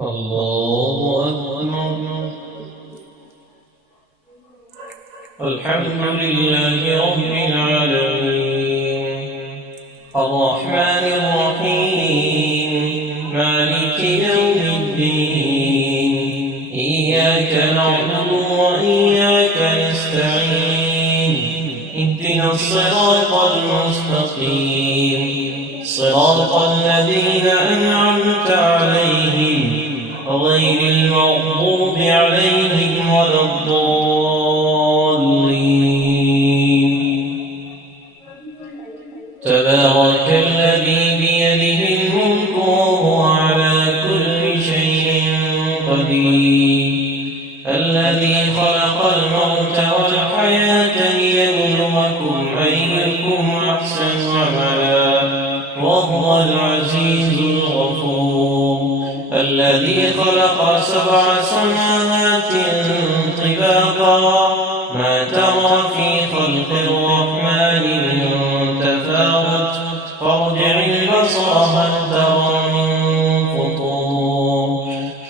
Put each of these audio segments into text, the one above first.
الله أكبر. الحمد لله رب العالمين الرحمن الرحيم مالك يوم الدين إياك نعبد وإياك نستعين اهدنا الصراط المستقيم صراط الذين أنعمت عليهم غير المغضوب عليهم ولا الضالين. تبارك الذي بيده الملك وهو على كل شيء قدير الذي خلق الموت والحياة ليبلوكم أيكم أحسن عملا وهو العزيز الغفور الذي خلق 7 سماوات طباقا ما ترى في خلق الرحمن من تفاوت فارجع البصر هل ترى من فطور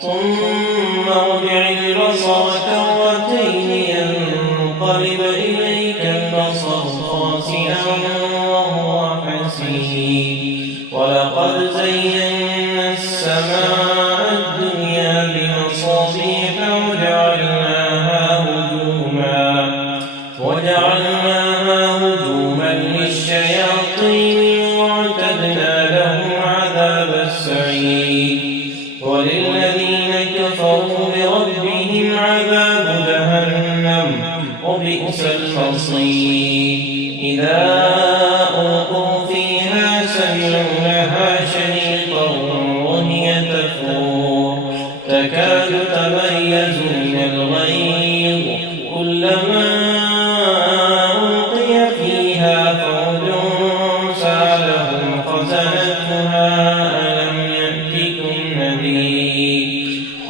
ثم ارجع البصر كرتين ينقلب إليك البصر خاسئا وهو حسير ولقد زينا السماء الدنيا بمصابيح وجعلناها هجوما للشياطين واعتدنا لهم عذاب السعير وللذين كفروا بربهم عذاب جهنم وبئس المصير إذا ألقوا فيها سمعوا لها شهيقا وهي تفور تكاد تميز من الغيظ كلما ألقي فيها فوج سألهم خزنتها ألم يأتكم نذير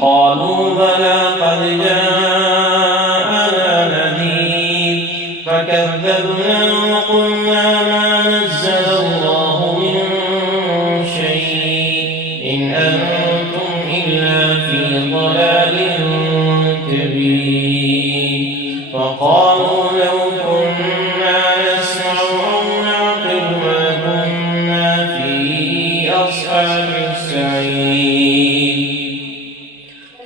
قالوا بلى قد جاءنا نذير فكذبنا وقلنا ما نزل الله من شيء إن أنتم إلا في ضلال كبير فقالوا لو كنا نسمع أو نعقل ما كنا في أصحاب السعير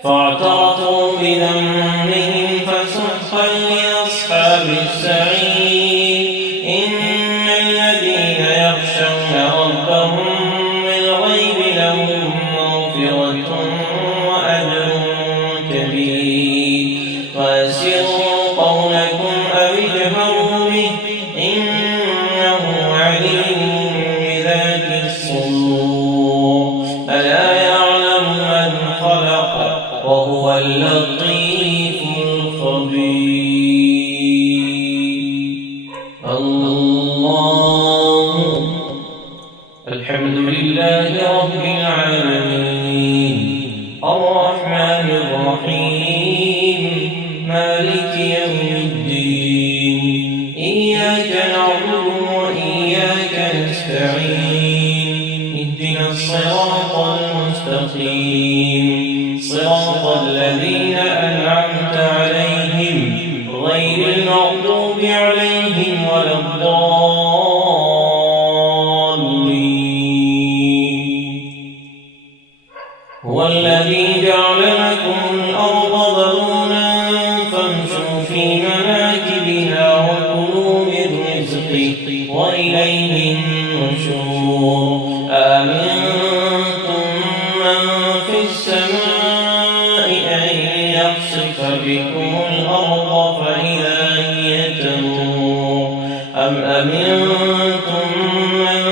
فاعترفوا بذنبهم فسحقا لأصحاب السعير إن الذين يخشون ربهم بالغيب لهم مغفرة وأجر كبير وأسروا قولكم أو اجهروا به إنه عليم بذات الصدور ألا يعلم من خلق وهو اللطيف الخبير. الله الحمد لله رب العالمين الرحمن الرحيم مالك يوم الدين إياك نعبد وإياك نستعين اهدنا الصراط المستقيم صراط الذين أنعمت عليهم غير المغضوب عليهم ولا الضالين. هو الذي جعل لكم الأرض ذلولا فامشوا في مناكبها وكلوا من رزقه وإليه النشور آمنتم من في السماء أن يخسف بكم الأرض فإذا هي تمور أم أمنتم من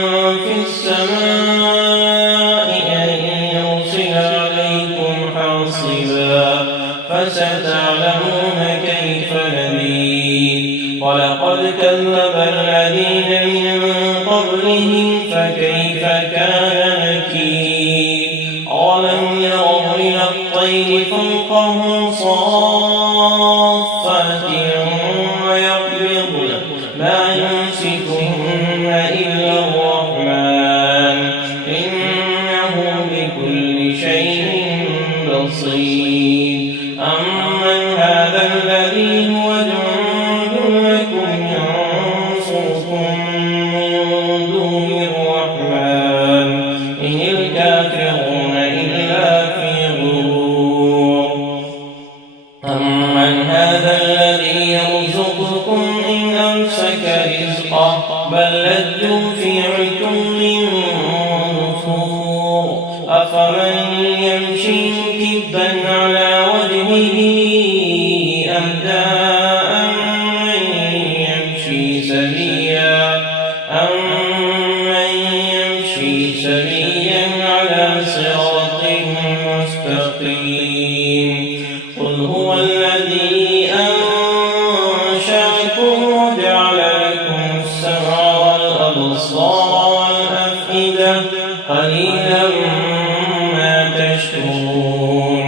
في السماء أن يرسل عليكم حاصبا فستعلمون كيف نذير ولقد كذب الذين من قبلهم فكيف كان نكير أولم يروا إلى الطير فوقهم صافات ويقبضن ما يمسكهن إلا الرحمن إنه بكل شيء بصير أمن هذا الذي هو جند لكم ينصركم من دون الرحمن إن الكافرون إلا في غرور أمن هذا الذي يرزقكم إن أمسك رزقه بل لجوا في عتو ونفور أفمن يمشي مكبا على وجهه أهدى أمن يمشي سويا على صراط مستقيم قل هو الذي أنشأكم وجعل لكم السمع والأبصار والأفئدة قليلا ما تشكرون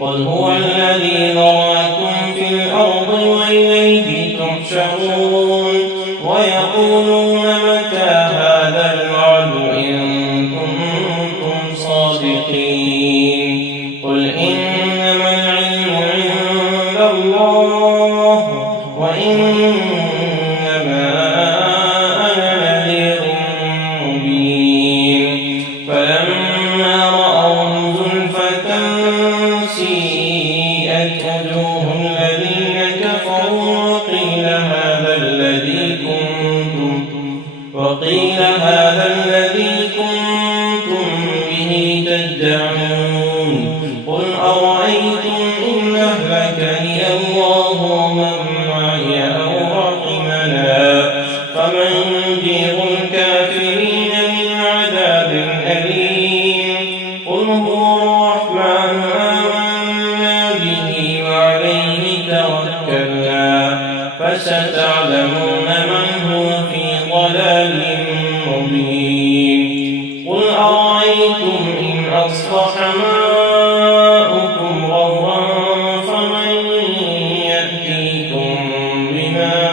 قل هو الذي ذرأكم في الأرض وإليه تحشرون ويقولون متى هذا الوعد إن كنتم صادقين قل إنما العلم عند الله وإنما أنا نذير مبين فلما رأوه زلفة سيئت وجوه الذين كفروا وقيل هذا الذي كنتم به تدعون قل أرأيتم إن أهلكني الله ومن معي أو رحمنا فمن يجير الكافرين من عذاب أليم قل هو الرحمن آمنا به وعليه توكلنا فستعلمون من هو في ضلال مبين قل أرأيتم إن أصبح ماؤكم غورا فمن يأتيكم بماء